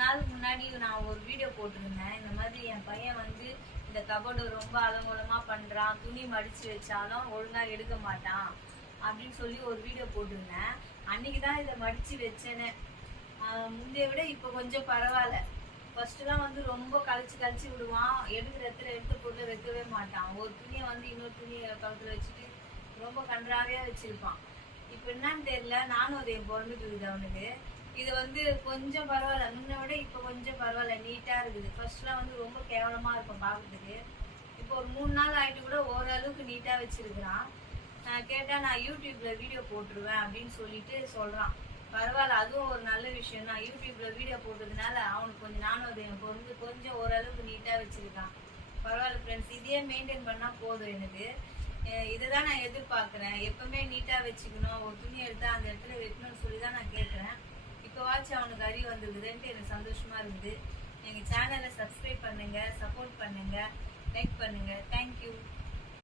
நாளுக்கு முன்னாடி நான் ஒரு வீடியோ போட்டிருந்தேன். இந்த மாதிரி என் பையன் வந்து இந்த கபோர்டு ரொம்ப அலங்கோலமா பண்றான், துணி மடிச்சு வச்சாலும் ஒழுங்கா எடுக்க மாட்டான் அப்படின்னு சொல்லி ஒரு வீடியோ போட்டிருந்தேன். அன்னைக்குதான் இதை மடிச்சு வச்சேன்னு. முந்தைய விட இப்ப கொஞ்சம் பரவாயில்ல. ஃபர்ஸ்ட்லாம் வந்து ரொம்ப கழிச்சு விடுவான், எடுக்கிற இடத்துல எடுத்து போட்டு வைக்கவே மாட்டான். ஒரு துணியை வந்து இன்னொரு துணியை பக்கத்துல வச்சுட்டு ரொம்ப கன்றாவியா வச்சிருப்பான். இப்ப என்னன்னு தெரியல, நானும் அதை பிறந்துட்டு இருக்குது அவனுக்கு. இது வந்து கொஞ்சம் பரவாயில்ல, முன்ன விட இப்ப கொஞ்சம் பரவாயில்ல, நீட்டா இருக்குது. ஃபர்ஸ்ட்லாம் வந்து ரொம்ப கேவலமா இருக்கும் பாக்குறதுக்கு. இப்போ ஒரு 3 நாள் ஆயிட்டு கூட ஓரளவுக்கு நீட்டா வச்சிருக்கிறான். கேட்டா நான் யூடியூப்ல வீடியோ போட்டுருவேன் அப்படின்னு சொல்லிட்டு சொல்றான். பரவாயில்ல, அதுவும் ஒரு நல்ல விஷயம் தான். யூடியூப்ல வீடியோ போட்டதுனால அவனுக்கு கொஞ்சம் நானும் அதை பொருந்து கொஞ்சம் ஓரளவுக்கு நீட்டா வச்சிருக்கான். பரவாயில்ல ஃப்ரெண்ட்ஸ், இதையே மெயின்டைன் பண்ணா போதும். எனக்கு இதைதான் நான் எதிர்பார்க்கிறேன். எப்பவுமே நீட்டா வச்சுக்கணும், ஒரு துணி எடுத்தா அந்த இடத்துல வைக்கணும்னு சொல்லிதான் நான் கேட்கிறேன். இப்போவாச்சும் அவனுக்கு அறிவு வந்துருக்குதுன்ட்டு எனக்கு சந்தோஷமா இருக்குது. எங்க சேனலை சப்ஸ்கிரைப் பண்ணுங்க, சப்போர்ட் பண்ணுங்க, லைக் பண்ணுங்க. தேங்க்யூ.